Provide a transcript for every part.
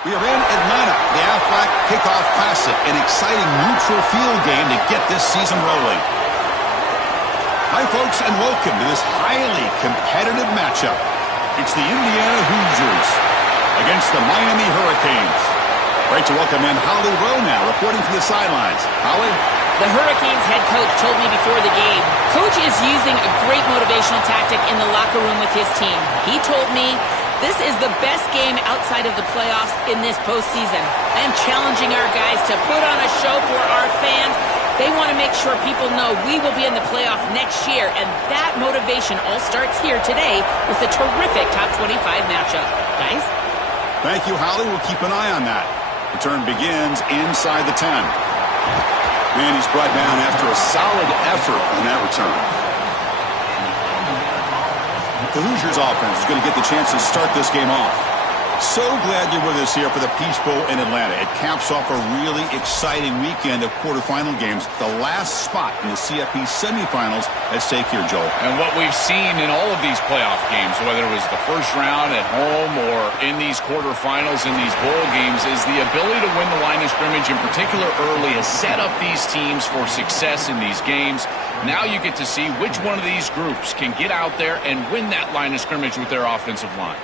We are in Atlanta, the Aflac Kickoff Classic, an exciting neutral field game to get this season rolling. Hi, folks, and welcome to this highly competitive matchup. It's the Indiana Hoosiers against the Miami Hurricanes. Great to welcome in Holly Rowe now, reporting from the sidelines. Holly? The Hurricanes head coach told me before the game, Coach is using a great motivational tactic in the locker room with his team. He told me this is the best game outside of the playoffs in this postseason. I am challenging our guys to put on a show for our fans. They want to make sure people know we will be in the playoff next year, and that motivation all starts here today with a terrific top 25 matchup. Guys? Thank you, Holly. We'll keep an eye on that. Return begins inside the 10. And he's brought down after a solid effort on that return. The Hoosiers offense is going to get the chance to start this game off. So glad you're with us here for the Peach Bowl in Atlanta. It caps off a really exciting weekend of quarterfinal games. The last spot in the CFP semifinals at stake here, Joel. And what we've seen in all of these playoff games, whether it was the first round at home or in these quarterfinals in these bowl games, is the ability to win the line of scrimmage, in particular early, has set up these teams for success in these games. Now you get to see which one of these groups can get out there and win that line of scrimmage with their offensive line.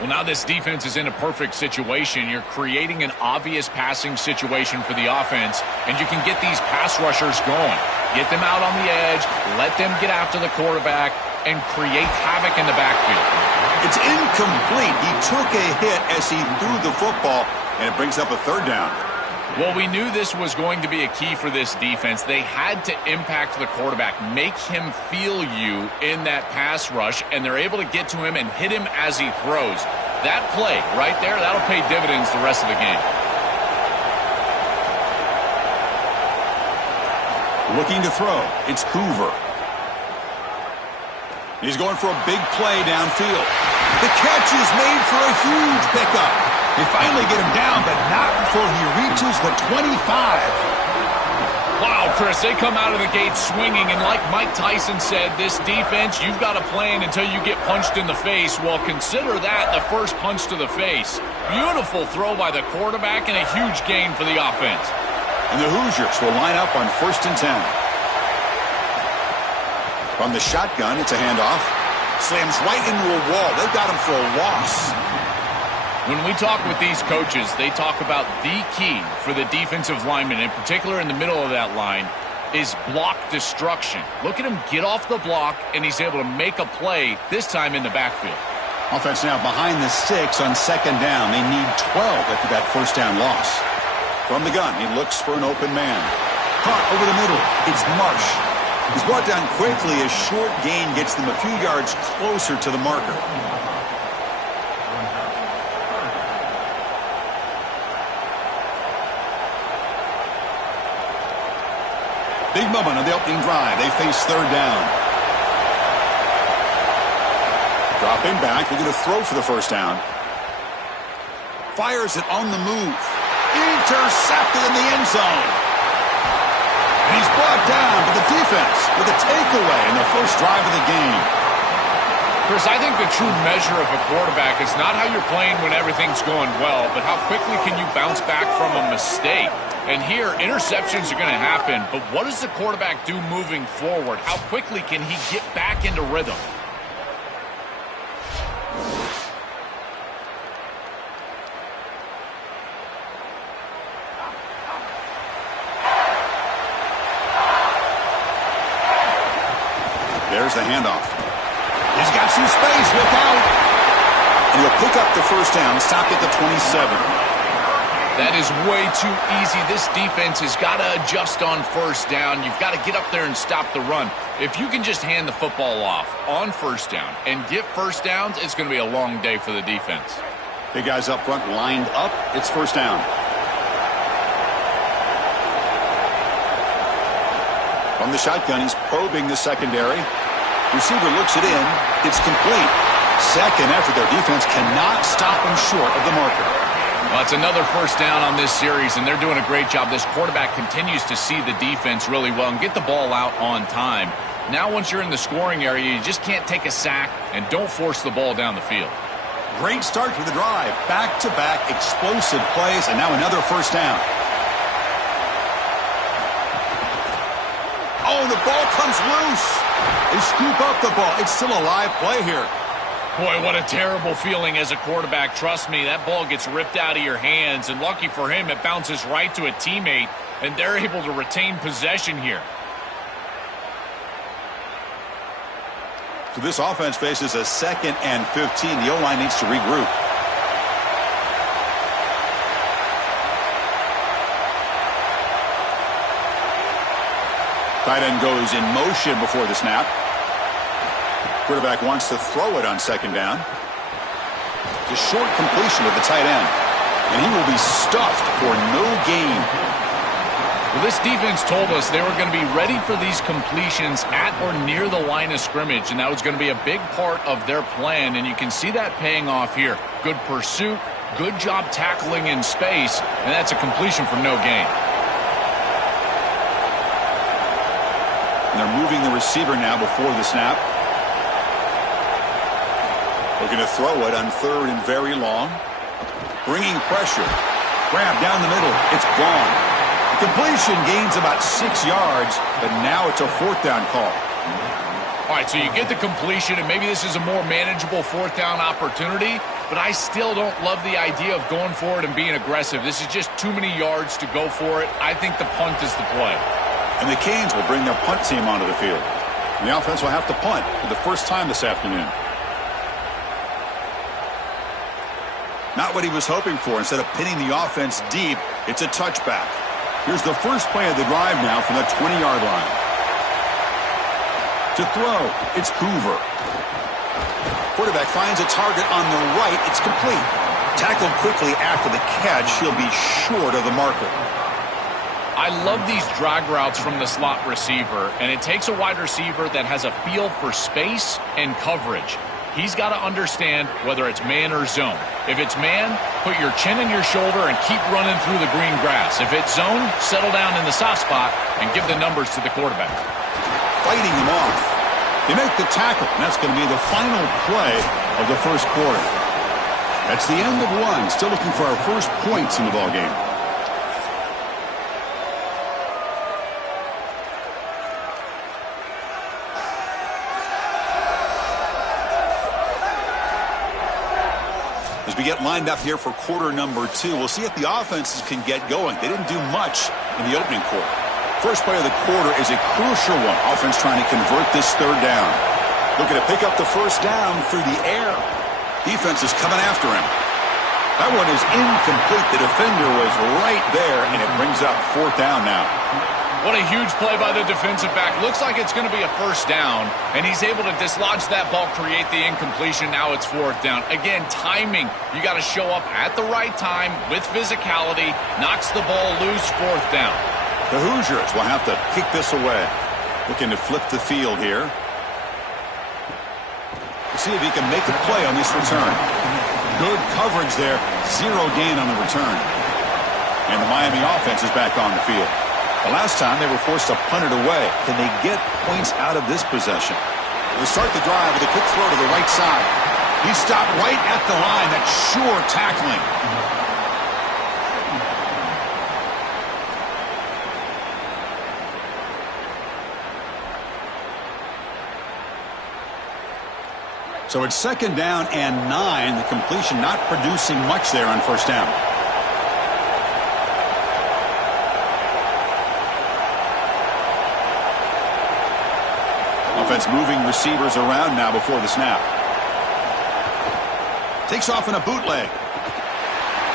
Well, now this defense is in a perfect situation. You're creating an obvious passing situation for the offense, and you can get these pass rushers going. Get them out on the edge, let them get after the quarterback, and create havoc in the backfield. It's incomplete. He took a hit as he threw the football, and it brings up a third down. Well, we knew this was going to be a key for this defense. They had to impact the quarterback, make him feel you in that pass rush, and they're able to get to him and hit him as he throws. That play right there, that'll pay dividends the rest of the game. Looking to throw, it's Hoover. He's going for a big play downfield. The catch is made for a huge pickup. They finally get him down, but not before he reaches the 25. Wow, Chris, they come out of the gate swinging, and like Mike Tyson said, this defense, you've got to plan until you get punched in the face. Well, consider that the first punch to the face. Beautiful throw by the quarterback and a huge gain for the offense. And the Hoosiers will line up on 1st and 10. From the shotgun, it's a handoff. Slams right into a wall. They've got him for a loss. When we talk with these coaches, they talk about the key for the defensive lineman, in particular in the middle of that line, is block destruction. Look at him get off the block, and he's able to make a play, this time in the backfield. Offense now behind the 6 on 2nd down. They need 12 after that first down loss. From the gun, he looks for an open man. Caught over the middle. It's Marsh. He's brought down quickly. A short gain gets them a few yards closer to the marker. Big moment on the opening drive. They face 3rd down. Dropping back. They're going to throw for the first down. Fires it on the move. Intercepted in the end zone. And he's brought down to the defense with a takeaway in the first drive of the game. Chris, I think the true measure of a quarterback is not how you're playing when everything's going well, but how quickly can you bounce back from a mistake. And here, interceptions are going to happen, but what does the quarterback do moving forward? How quickly can he get back into rhythm? There's the handoff. He's got some space, look out. And he'll pick up the first down, stop at the 27. That is way too easy. This defense has got to adjust on first down. You've got to get up there and stop the run. If you can just hand the football off on first down and get first downs, it's going to be a long day for the defense. Big guys up front lined up. It's first down. From the shotgun, he's probing the secondary. Receiver looks it in. It's complete. Second effort. Their defense cannot stop him short of the marker. Well, it's another first down on this series, and they're doing a great job. This quarterback continues to see the defense really well and get the ball out on time. Now, once you're in the scoring area, you just can't take a sack and don't force the ball down the field. Great start to the drive. Back-to-back explosive plays, and now another first down. Oh, the ball comes loose. They scoop up the ball. It's still a live play here. Boy, what a terrible feeling as a quarterback. Trust me, that ball gets ripped out of your hands, and lucky for him, it bounces right to a teammate, and they're able to retain possession here. So this offense faces a 2nd and 15. The O-line needs to regroup. Tight end goes in motion before the snap. Quarterback wants to throw it on 2nd down. It's a short completion to the tight end. And he will be stuffed for no gain. Well, this defense told us they were going to be ready for these completions at or near the line of scrimmage, and that was going to be a big part of their plan, and you can see that paying off here. Good pursuit, good job tackling in space, and that's a completion for no gain. And they're moving the receiver now before the snap. Looking to throw it on 3rd and very long. Bringing pressure. Grab down the middle. It's gone. Completion gains about 6 yards, but now it's a 4th down call. All right, so you get the completion, and maybe this is a more manageable 4th down opportunity, but I still don't love the idea of going for it and being aggressive. This is just too many yards to go for it. I think the punt is the play. And the Canes will bring their punt team onto the field. And the offense will have to punt for the first time this afternoon. Not what he was hoping for. Instead of pinning the offense deep, it's a touchback. Here's the first play of the drive now from the 20-yard line. To throw, it's Hoover. Quarterback finds a target on the right. It's complete. Tackled quickly after the catch. He'll be short of the marker. I love these drag routes from the slot receiver, and it takes a wide receiver that has a feel for space and coverage. He's got to understand whether it's man or zone. If it's man, put your chin in your shoulder and keep running through the green grass. If it's zone, settle down in the soft spot and give the numbers to the quarterback. Fighting him off. They make the tackle, and that's going to be the final play of the first quarter. That's the end of one. Still looking for our first points in the ballgame. As we get lined up here for quarter number 2, we'll see if the offenses can get going. They didn't do much in the opening quarter. First play of the quarter is a crucial one. Offense trying to convert this 3rd down. Looking to pick up the first down through the air. Defense is coming after him. That one is incomplete. The defender was right there, and it brings up 4th down now. What a huge play by the defensive back. Looks like it's going to be a first down, and he's able to dislodge that ball, create the incompletion. Now it's 4th down. Again, timing. You got to show up at the right time with physicality. Knocks the ball loose, 4th down. The Hoosiers will have to kick this away. Looking to flip the field here. We'll see if he can make a play on this return. Good coverage there. 0 gain on the return. And the Miami offense is back on the field. The last time they were forced to punt it away. Can they get points out of this possession? They'll start the drive with a quick throw to the right side. He stopped right at the line. That's sure tackling. So it's 2nd down and 9. The completion not producing much there on first down. Offense moving receivers around now before the snap. Takes off in a bootleg.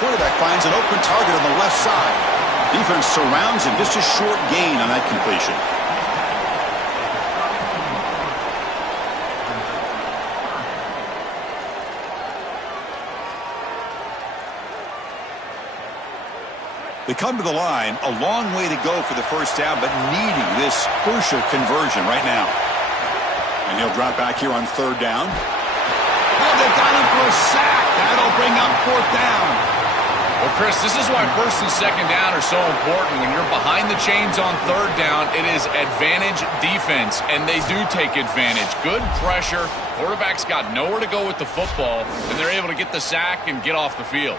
Quarterback finds an open target on the left side. Defense surrounds him. Just a short gain on that completion. They come to the line, a long way to go for the first down, but needing this crucial conversion right now. And he'll drop back here on 3rd down. Oh, they got him for a sack. That'll bring up 4th down. Well, Chris, this is why first and second down are so important. When you're behind the chains on third down, it is advantage defense, and they do take advantage. Good pressure. Quarterback's got nowhere to go with the football, and they're able to get the sack and get off the field.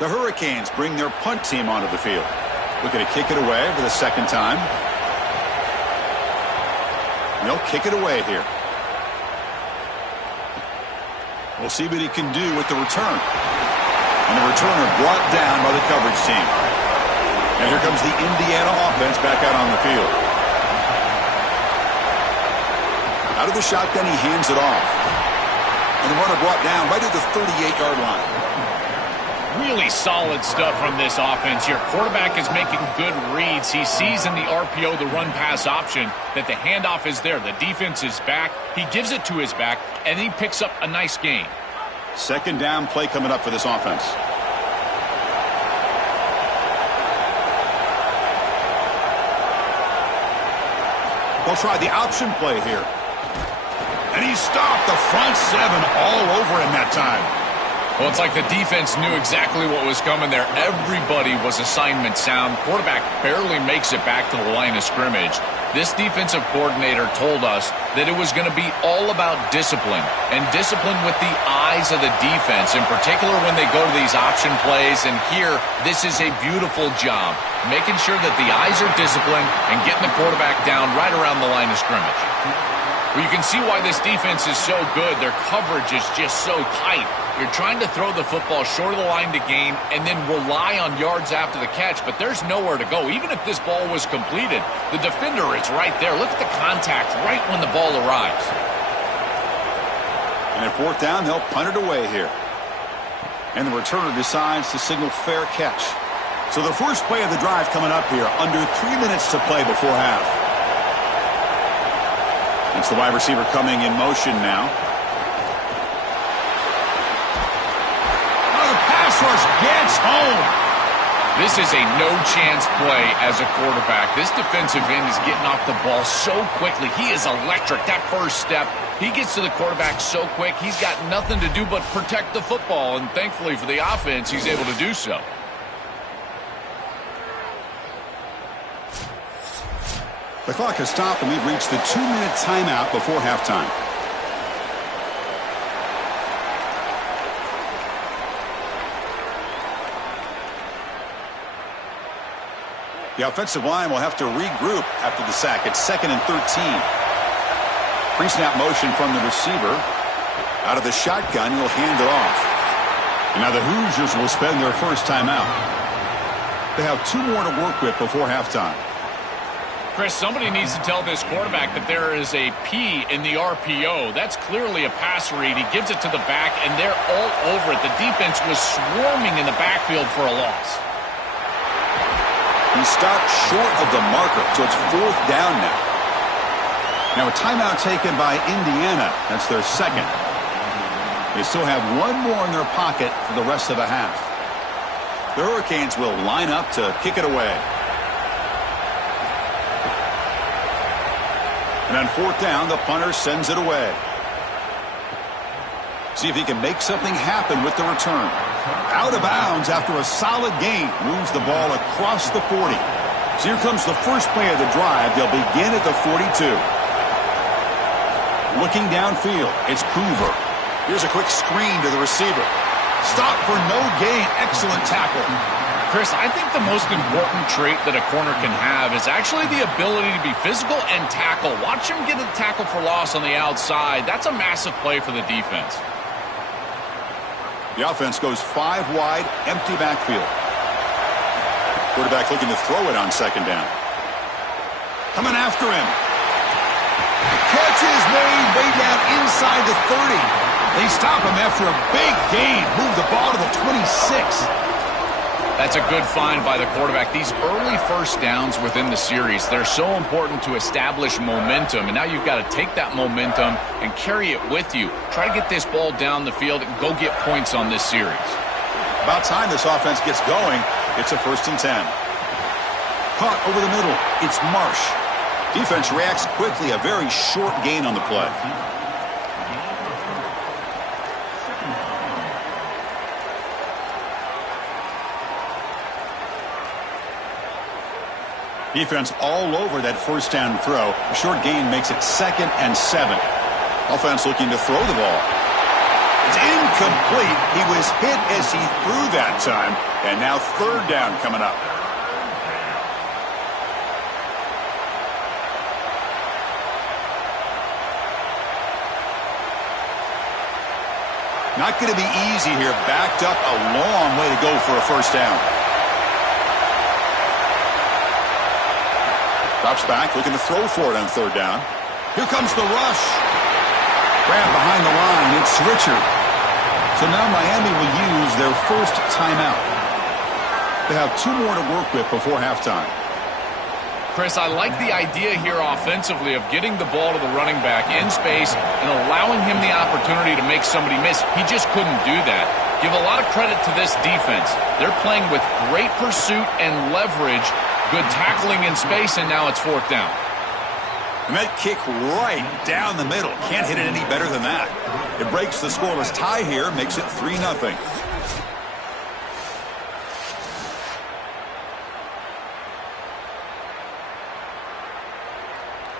The Hurricanes bring their punt team onto the field. Looking to kick it away for the second time. They'll kick it away here. We'll see what he can do with the return. And the returner brought down by the coverage team. And here comes the Indiana offense back out on the field. Out of the shotgun, he hands it off. And the runner brought down right at the 38-yard line. Really solid stuff from this offense here. Quarterback is making good reads. He sees in the RPO, the run-pass option, that the handoff is there. The defense is back. He gives it to his back, and he picks up a nice gain. Second down play coming up for this offense. They'll try the option play here. And he stopped the front seven all over him that time. Well, it's like the defense knew exactly what was coming there. Everybody was assignment sound. Quarterback barely makes it back to the line of scrimmage. This defensive coordinator told us that it was going to be all about discipline, and discipline with the eyes of the defense, in particular when they go to these option plays. And here, this is a beautiful job, making sure that the eyes are disciplined and getting the quarterback down right around the line of scrimmage. Well, you can see why this defense is so good. Their coverage is just so tight. You're trying to throw the football short of the line to gain and then rely on yards after the catch, but there's nowhere to go. Even if this ball was completed, the defender is right there. Look at the contact right when the ball arrives. And at fourth down, they'll punt it away here. And the returner decides to signal fair catch. So the first play of the drive coming up here, under 3 minutes to play before half. It's the wide receiver coming in motion now. Oh, the pass rush gets home. This is a no-chance play as a quarterback. This defensive end is getting off the ball so quickly. He is electric. That first step, he gets to the quarterback so quick, he's got nothing to do but protect the football. And thankfully for the offense, he's able to do so. The clock has stopped, and we've reached the 2-minute timeout before halftime. The offensive line will have to regroup after the sack. It's 2nd and 13. Pre-snap motion from the receiver. Out of the shotgun, he'll hand it off. And now the Hoosiers will spend their first timeout. They have 2 more to work with before halftime. Chris, somebody needs to tell this quarterback that there is a P in the RPO. That's clearly a pass read. He gives it to the back, and they're all over it. The defense was swarming in the backfield for a loss. He stopped short of the marker, so it's 4th down now. Now a timeout taken by Indiana. That's their second. They still have 1 more in their pocket for the rest of the half. The Hurricanes will line up to kick it away. And on 4th down, the punter sends it away. See if he can make something happen with the return. Out of bounds after a solid gain. Moves the ball across the 40. So here comes the first play of the drive. They'll begin at the 42. Looking downfield, it's Hoover. Here's a quick screen to the receiver. Stop for no gain. Excellent tackle. Chris, I think the most important trait that a corner can have is actually the ability to be physical and tackle. Watch him get a tackle for loss on the outside. That's a massive play for the defense. The offense goes 5 wide, empty backfield. Quarterback looking to throw it on 2nd down. Coming after him. Catch is made way down inside the 30. They stop him after a big gain. Move the ball to the 26. That's a good find by the quarterback. These early first downs within the series, they're so important to establish momentum. And now you've got to take that momentum and carry it with you. Try to get this ball down the field and go get points on this series. About time this offense gets going. It's a 1st and 10. Caught over the middle. It's Marsh. Defense reacts quickly, a very short gain on the play. Defense all over that first down throw. A short gain makes it 2nd and 7. Offense looking to throw the ball. It's incomplete. He was hit as he threw that time. And now 3rd down coming up. Not going to be easy here. Backed up a long way to go for a first down. Drops back, looking to throw for it on 3rd down. Here comes the rush. Grab behind the line. It's Richard. So now Miami will use their first timeout. They have 2 more to work with before halftime. Chris, I like the idea here offensively of getting the ball to the running back in space and allowing him the opportunity to make somebody miss. He just couldn't do that. Give a lot of credit to this defense. They're playing with great pursuit and leverage, good tackling in space, and now it's 4th down. And that kick right down the middle. Can't hit it any better than that. It breaks the scoreless tie here, makes it 3-0.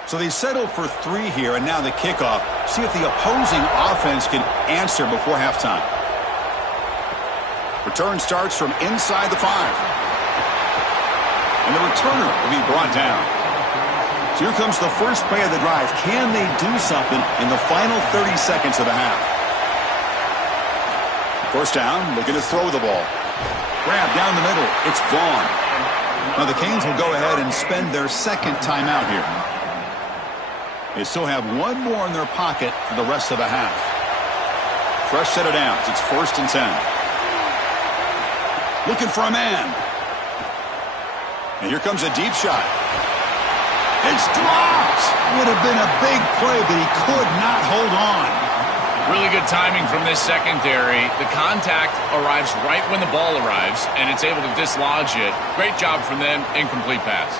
So they settle for 3 here, and now the kickoff. See if the opposing offense can answer before halftime. Return starts from inside the 5. And the returner will be brought down. So here comes the first play of the drive. Can they do something in the final 30 seconds of the half? First down, looking to throw the ball. Grab down the middle. It's Vaughn. Now the Canes will go ahead and spend their 2nd timeout here. They still have 1 more in their pocket for the rest of the half. Fresh set of downs. It's 1st and 10. Looking for a man. And here comes a deep shot. It's dropped. Would have been a big play, but he could not hold on. Really good timing from this secondary. The contact arrives right when the ball arrives, and it's able to dislodge it. Great job from them. Incomplete pass.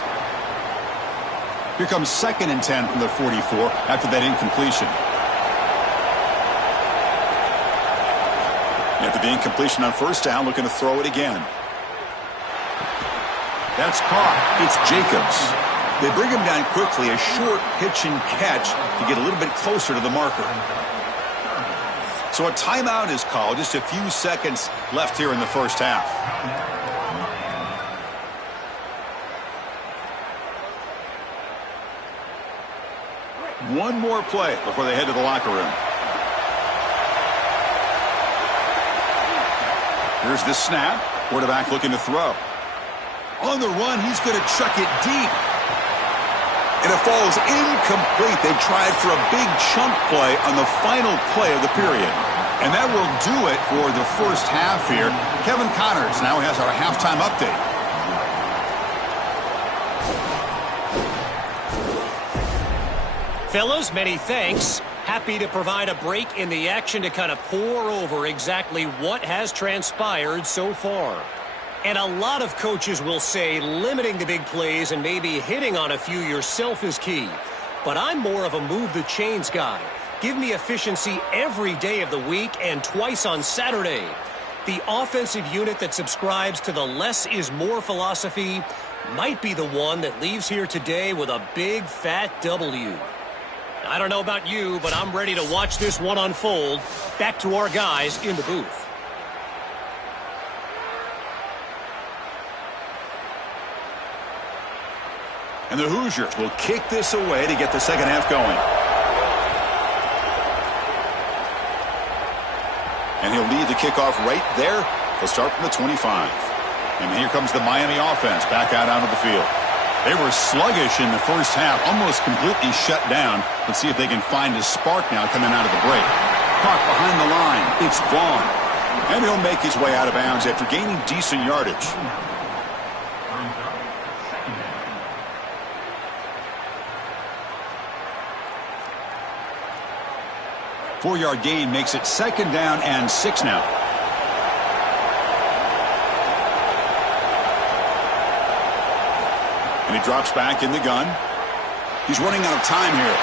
Here comes 2nd and 10 from the 44 after that incompletion. After the incompletion on 1st down, looking to throw it again. That's caught. It's Jacobs. They bring him down quickly, a short pitch and catch to get a little bit closer to the marker. So a timeout is called. Just a few seconds left here in the first half. One more play before they head to the locker room. Here's the snap. Quarterback looking to throw. On the run, he's going to chuck it deep. And it falls incomplete. They tried for a big chunk play on the final play of the period. And that will do it for the first half here. Kevin Connors now has our halftime update. Fellas, many thanks. Happy to provide a break in the action to kind of pour over exactly what has transpired so far. And a lot of coaches will say limiting the big plays and maybe hitting on a few yourself is key. But I'm more of a move the chains guy. Give me efficiency every day of the week and twice on Saturday. The offensive unit that subscribes to the less is more philosophy might be the one that leaves here today with a big fat W. I don't know about you, but I'm ready to watch this one unfold. Back to our guys in the booth. And the Hoosiers will kick this away to get the second half going. And he'll lead the kickoff right there. He'll start from the 25. And here comes the Miami offense back out onto the field. They were sluggish in the first half, almost completely shut down. Let's see if they can find a spark now coming out of the break. Caught behind the line. It's Vaughn. And he'll make his way out of bounds after gaining decent yardage. Four-yard gain makes it 2nd down and 6 now. And he drops back in the gun. He's running out of time here.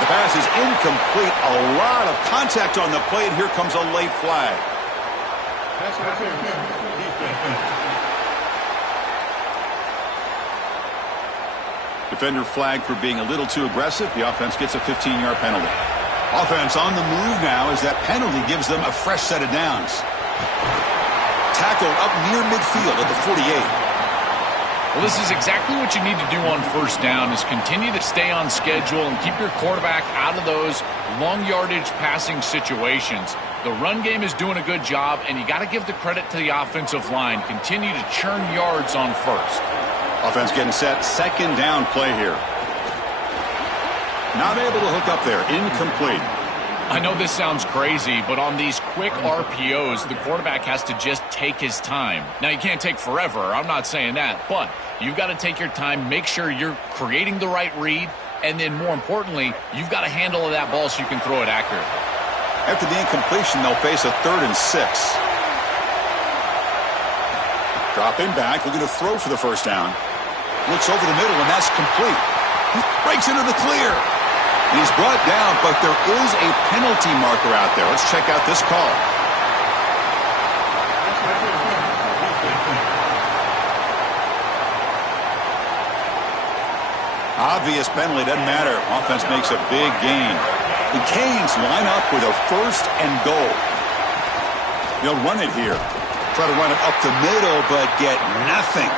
The pass is incomplete. A lot of contact on the play, and here comes a late flag. Defender flagged for being a little too aggressive. The offense gets a 15-yard penalty. Offense on the move now as that penalty gives them a fresh set of downs. Tackled up near midfield at the 48. Well, this is exactly what you need to do on first down is continue to stay on schedule and keep your quarterback out of those long yardage passing situations. The run game is doing a good job, and you got to give the credit to the offensive line. Continue to churn yards on first. Offense getting set. Second down play here. Not able to hook up there. Incomplete. I know this sounds crazy, but on these quick RPOs, the quarterback has to just take his time. Now, you can't take forever. I'm not saying that, but you've got to take your time, make sure you're creating the right read, and then more importantly, you've got to handle that ball so you can throw it accurately. After the incompletion, they'll face a 3rd and 6. Dropping back, looking to throw for the first down. Looks over the middle, and that's complete. He breaks into the clear. He's brought down, but there is a penalty marker out there. Let's check out this call. Obvious penalty, doesn't matter. Offense makes a big gain. The Canes line up with a 1st and goal. They'll run it here. Try to run it up the middle, but get nothing.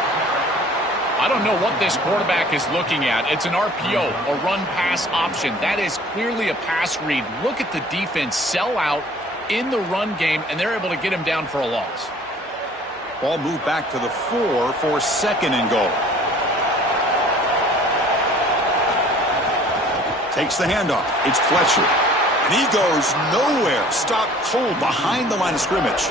I don't know what this quarterback is looking at. It's an RPO, a run-pass option. That is clearly a pass read. Look at the defense sell out in the run game, and they're able to get him down for a loss. Ball moved back to the 4 for 2nd and goal. Takes the handoff. It's Fletcher. And he goes nowhere. Stopped cold behind the line of scrimmage.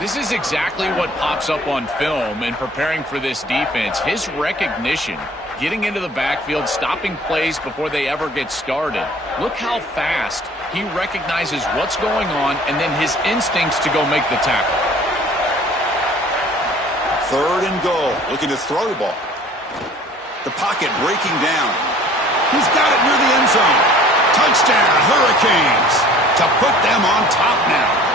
This is exactly what pops up on film in preparing for this defense. His recognition, getting into the backfield, stopping plays before they ever get started. Look how fast he recognizes what's going on and then his instincts to go make the tackle. 3rd and goal. Looking to throw the ball. The pocket breaking down. He's got it near the end zone. Touchdown, Hurricanes. To put them on top now.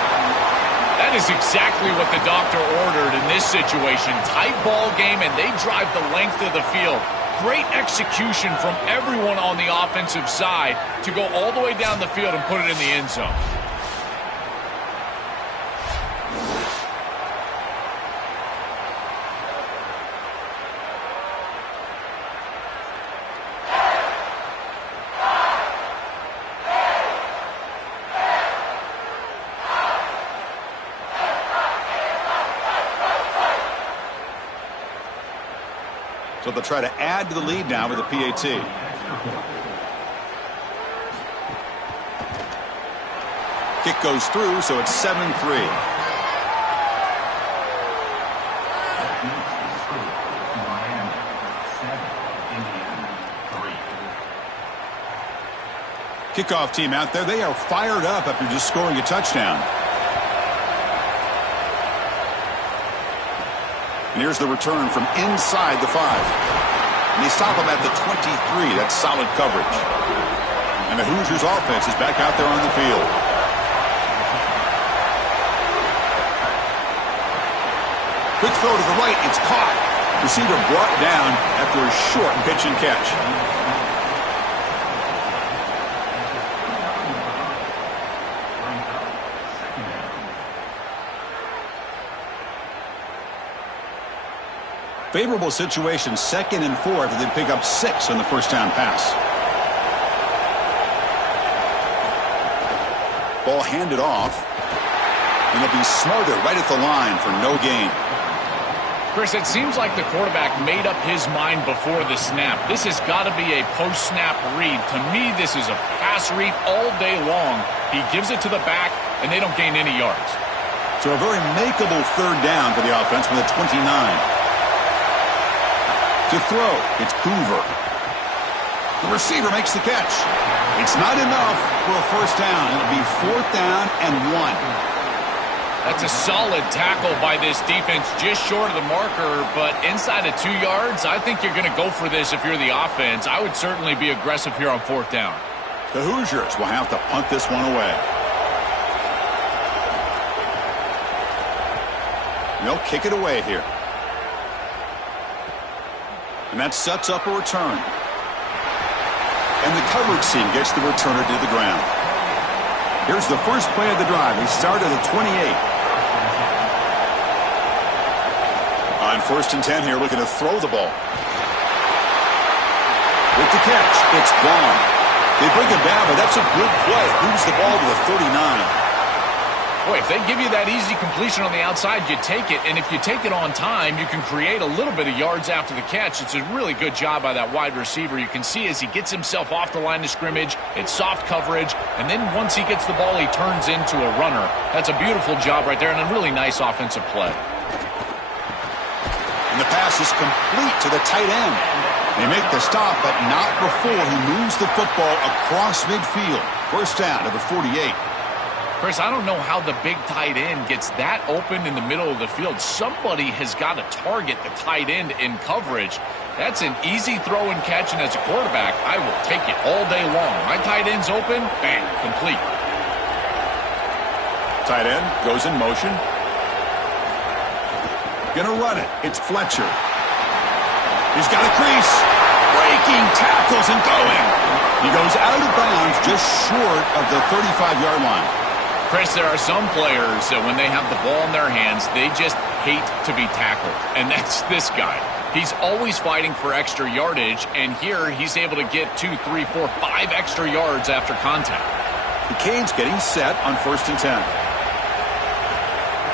That is exactly what the doctor ordered in this situation. Tight ball game, and they drive the length of the field. Great execution from everyone on the offensive side to go all the way down the field and put it in the end zone. So they'll try to add to the lead now with a PAT. Kick goes through, so it's 7-3. Kickoff team out there. They are fired up after just scoring a touchdown. And here's the return from inside the 5. And they stop him at the 23. That's solid coverage. And the Hoosiers offense is back out there on the field. Quick throw to the right. It's caught. Receiver brought down after a short pitch and catch. Favorable situation, 2nd and 4 after they pick up 6 on the first down pass. Ball handed off. And they'll be smarter right at the line for no gain. Chris, it seems like the quarterback made up his mind before the snap. This has got to be a post-snap read. To me, this is a pass read all day long. He gives it to the back, and they don't gain any yards. So a very makeable 3rd down for the offense with a 29. To throw, it's Hoover. The receiver makes the catch. It's not enough for a first down. It'll be 4th down and 1. That's a solid tackle by this defense, just short of the marker, but inside of 2 yards, I think you're going to go for this if you're the offense. I would certainly be aggressive here on 4th down. The Hoosiers will have to punt this one away. They'll kick it away here. And that sets up a return. And the coverage team gets the returner to the ground. Here's the first play of the drive. They start at the 28. On 1st and 10 here, looking to throw the ball. With the catch, it's gone. They bring him down, but that's a good play. Moves the ball to the 39. Boy, if they give you that easy completion on the outside, you take it. And if you take it on time, you can create a little bit of yards after the catch. It's a really good job by that wide receiver. You can see as he gets himself off the line of scrimmage, it's soft coverage. And then once he gets the ball, he turns into a runner. That's a beautiful job right there and a really nice offensive play. And the pass is complete to the tight end. They make the stop, but not before he moves the football across midfield. First down to the 48. Chris, I don't know how the big tight end gets that open in the middle of the field. Somebody has got to target the tight end in coverage. That's an easy throw and catch, and as a quarterback, I will take it all day long. My tight end's open, bang, complete. Tight end goes in motion. Gonna run it. It's Fletcher. He's got a crease. Breaking tackles and going. He goes out of bounds just short of the 35-yard line. Chris, there are some players that when they have the ball in their hands, they just hate to be tackled. And that's this guy. He's always fighting for extra yardage, and here he's able to get 2, 3, 4, 5 extra yards after contact. The Canes getting set on 1st and 10.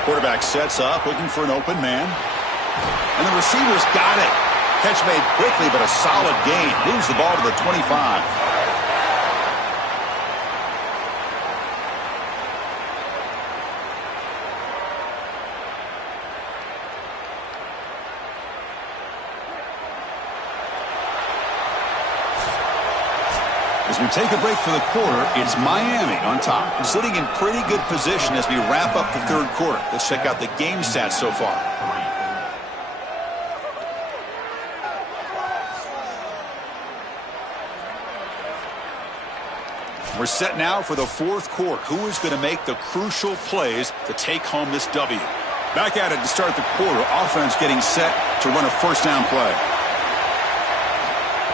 Quarterback sets up, looking for an open man. And the receiver's got it. Catch made quickly, but a solid gain. Moves the ball to the 25. As we take a break for the quarter, it's Miami on top, sitting in pretty good position as we wrap up the 3rd quarter. Let's check out the game stats so far. We're set now for the 4th quarter. Who is going to make the crucial plays to take home this W? Back at it to start the quarter. Offense getting set to run a first down play.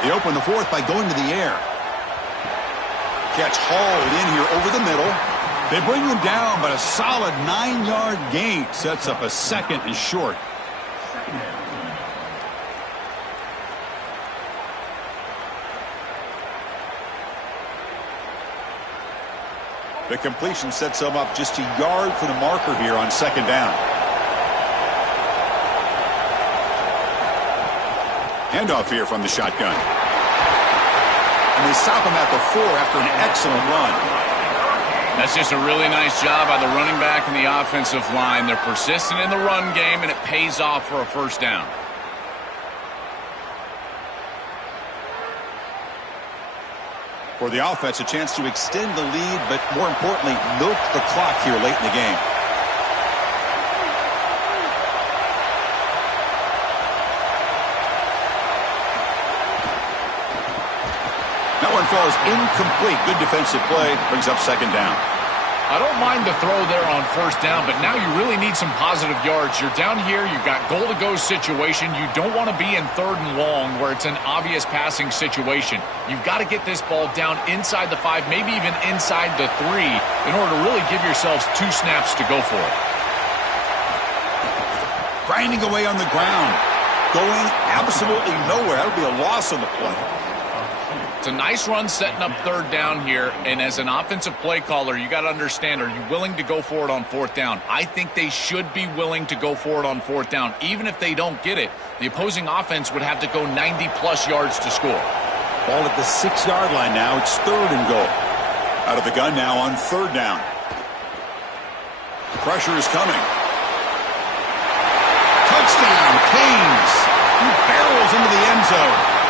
They open the 4th by going to the air. Catch hauled in here over the middle. They bring him down, but a solid 9-yard gain sets up a 2nd and short. The completion sets them up just a yard for the marker here on 2nd down. Handoff here from the shotgun. And they stop him at the 4 after an excellent run. That's just a really nice job by the running back and the offensive line. They're persistent in the run game, and it pays off for a first down. For the offense, a chance to extend the lead, but more importantly, milk the clock here late in the game. That one falls incomplete. Good defensive play. Brings up 2nd down. I don't mind the throw there on first down, but now you really need some positive yards. You're down here. You've got goal-to-go situation. You don't want to be in 3rd and long where it's an obvious passing situation. You've got to get this ball down inside the 5, maybe even inside the 3 in order to really give yourselves 2 snaps to go for it. Grinding away on the ground. Going absolutely nowhere. That would be a loss on the play. It's a nice run setting up 3rd down here, and as an offensive play caller, you got to understand, are you willing to go for it on 4th down? I think they should be willing to go for it on 4th down. Even if they don't get it, the opposing offense would have to go 90-plus yards to score. Ball at the 6-yard line now. It's 3rd and goal. Out of the gun now on 3rd down. Pressure is coming. Touchdown, Canes. He barrels into the end zone.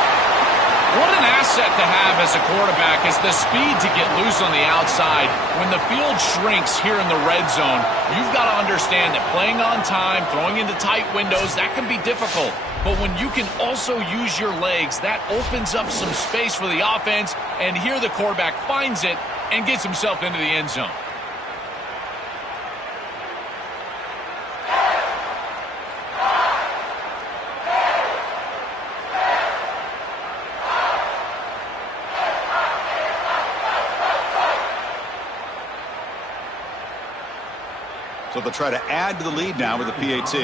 What an asset to have as a quarterback is the speed to get loose on the outside. When the field shrinks here in the red zone, you've got to understand that playing on time, throwing into tight windows, that can be difficult. But when you can also use your legs, that opens up some space for the offense. And here the quarterback finds it and gets himself into the end zone. So they'll try to add to the lead now with a PAT.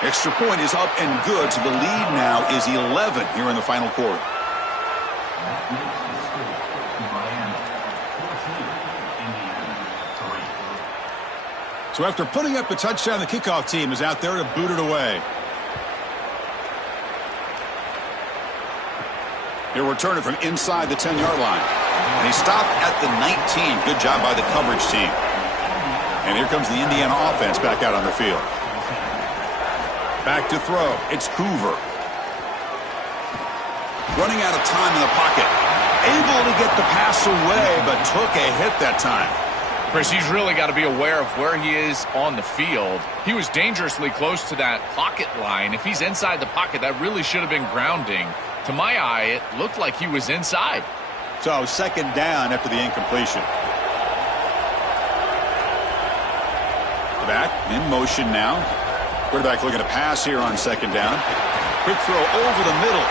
Extra point is up and good, so the lead now is 11 here in the final quarter. So after putting up a touchdown, the kickoff team is out there to boot it away. He'll return it from inside the 10-yard line. And he stopped at the 19. Good job by the coverage team. And here comes the Indiana offense back out on the field. Back to throw. It's Hoover. Running out of time in the pocket. Able to get the pass away, but took a hit that time. Chris, he's really got to be aware of where he is on the field. He was dangerously close to that pocket line. If he's inside the pocket, that really should have been grounding. To my eye, it looked like he was inside. So second down after the incompletion. Back in motion now. Quarterback looking to pass here on second down. Quick throw over the middle.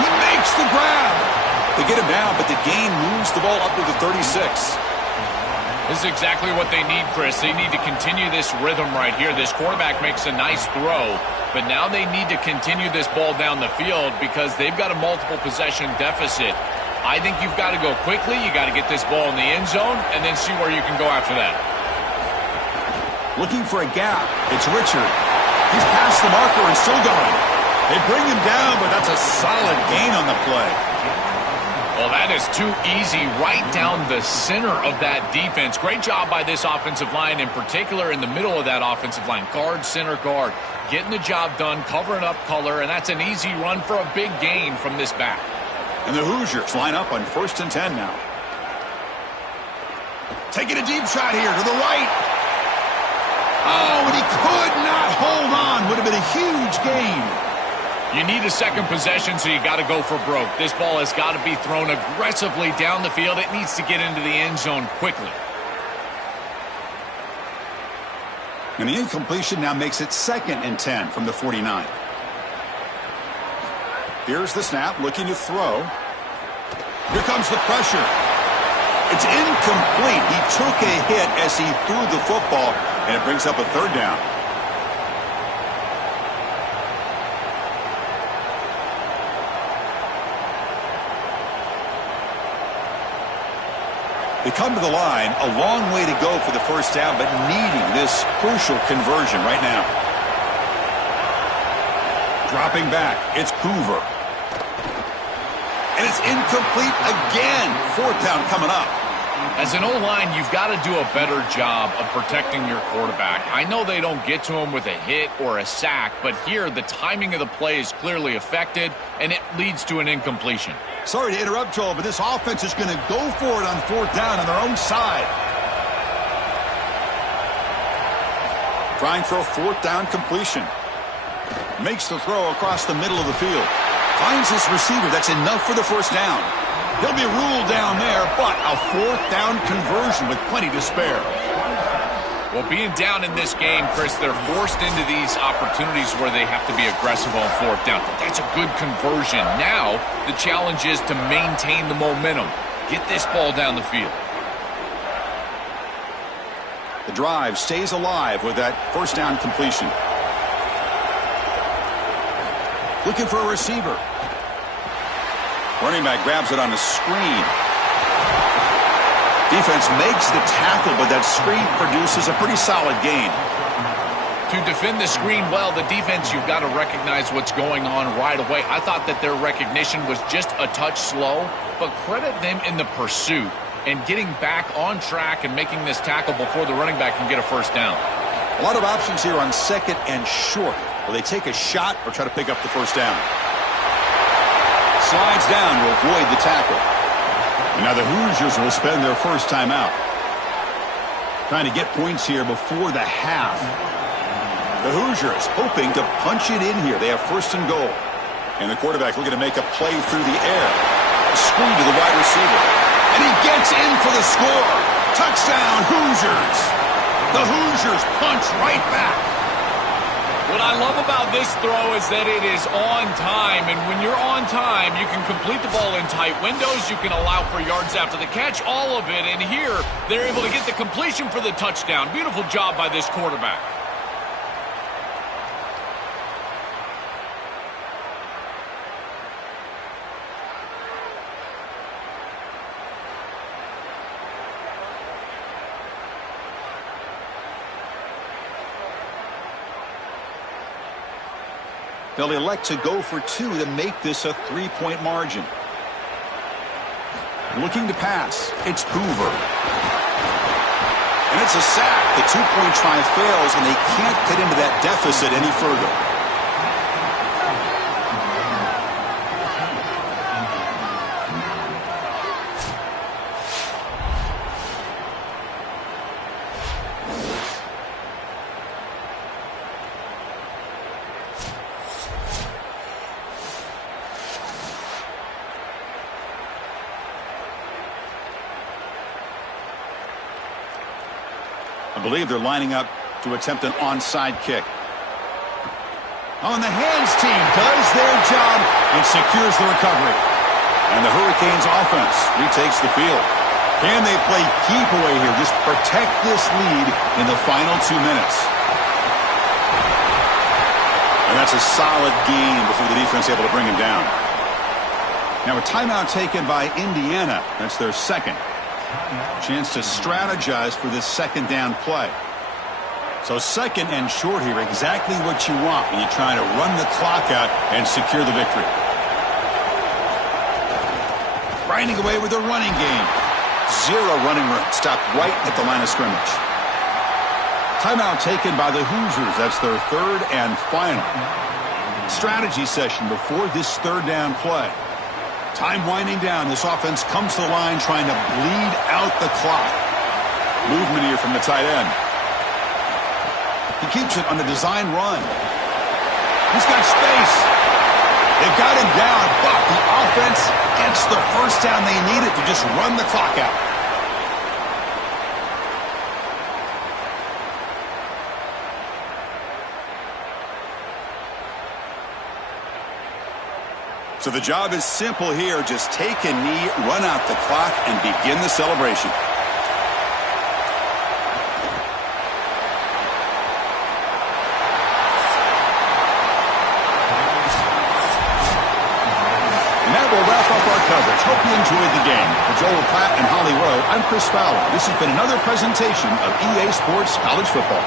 He makes the grab. They get him down, but the gain moves the ball up to the 36. This is exactly what they need, Chris. They need to continue this rhythm right here. This quarterback makes a nice throw, but now they need to continue this ball down the field because they've got a multiple possession deficit. I think you've got to go quickly. You got to get this ball in the end zone and then see where you can go after that. Looking for a gap. It's Richard. He's past the marker and still going. They bring him down, but that's a solid gain on the play. Well, that is too easy right down the center of that defense. Great job by this offensive line, in particular in the middle of that offensive line. Guard, center guard. Getting the job done, covering up color, and that's an easy run for a big gain from this back. And the Hoosiers line up on 1st and 10 now. Taking a deep shot here to the right. Oh, and he could not hold on. Would have been a huge gain. You need a second possession, so you got to go for broke. This ball has got to be thrown aggressively down the field. It needs to get into the end zone quickly. And the incompletion now makes it 2nd and 10 from the 49. Here's the snap, looking to throw. Here comes the pressure. It's incomplete. He took a hit as he threw the football, and it brings up a 3rd down. They come to the line, a long way to go for the 1st down, but needing this crucial conversion right now. Dropping back, it's Hoover. And it's incomplete again. 4th down coming up. As an O-line, you've got to do a better job of protecting your quarterback. I know they don't get to him with a hit or a sack, but here the timing of the play is clearly affected, and it leads to an incompletion. Sorry to interrupt, Joel, but this offense is going to go for it on 4th down on their own side. Trying for a 4th down completion. Makes the throw across the middle of the field. Finds his receiver. That's enough for the 1st down. He'll be ruled down there, but a 4th down conversion with plenty to spare. Well, being down in this game, Chris, they're forced into these opportunities where they have to be aggressive on 4th down. But that's a good conversion. Now, the challenge is to maintain the momentum. Get this ball down the field. The drive stays alive with that 1st down completion. Looking for a receiver. Running back grabs it on the screen. Defense makes the tackle, but that screen produces a pretty solid gain. To defend the screen well, the defense, you've got to recognize what's going on right away. I thought that their recognition was just a touch slow, but credit them in the pursuit and getting back on track and making this tackle before the running back can get a 1st down. A lot of options here on 2nd and short. Will they take a shot or try to pick up the first down? Slides down to avoid the tackle. And now the Hoosiers will spend their first time out. Trying to get points here before the half. The Hoosiers hoping to punch it in here. They have first and goal. And the quarterback looking to make a play through the air. A screen to the wide receiver. And he gets in for the score. Touchdown, Hoosiers. The Hoosiers punch right back. What I love about this throw is that it is on time, and when you're on time, you can complete the ball in tight windows, you can allow for yards after the catch, all of it, and here they're able to get the completion for the touchdown. Beautiful job by this quarterback. They'll elect to go for two to make this a 3-point margin. Looking to pass. It's Hoover. And it's a sack. The 2-point try fails, and they can't get into that deficit any further. I believe they're lining up to attempt an onside kick. On the hands team does their job and secures the recovery. And the Hurricanes offense retakes the field. Can they play keep away here? Just protect this lead in the final 2 minutes. And that's a solid gain before the defense able to bring him down. Now a timeout taken by Indiana. That's their second. Chance to strategize for this second down play. So second and short here, exactly what you want when you're trying to run the clock out and secure the victory. Grinding away with a running game. Zero running room. Stopped right at the line of scrimmage. Timeout taken by the Hoosiers. That's their third and final. Strategy session before this third down play. Time winding down. This offense comes to the line trying to bleed out the clock. Movement here from the tight end. He keeps it on the design run. He's got space. They've got him down, but the offense gets the first down they needed to just run the clock out. So the job is simple here. Just take a knee, run out the clock, and begin the celebration. And that will wrap up our coverage. Hope you enjoyed the game. For Joel Platt and Holly Rowe, I'm Chris Fowler. This has been another presentation of EA Sports College Football.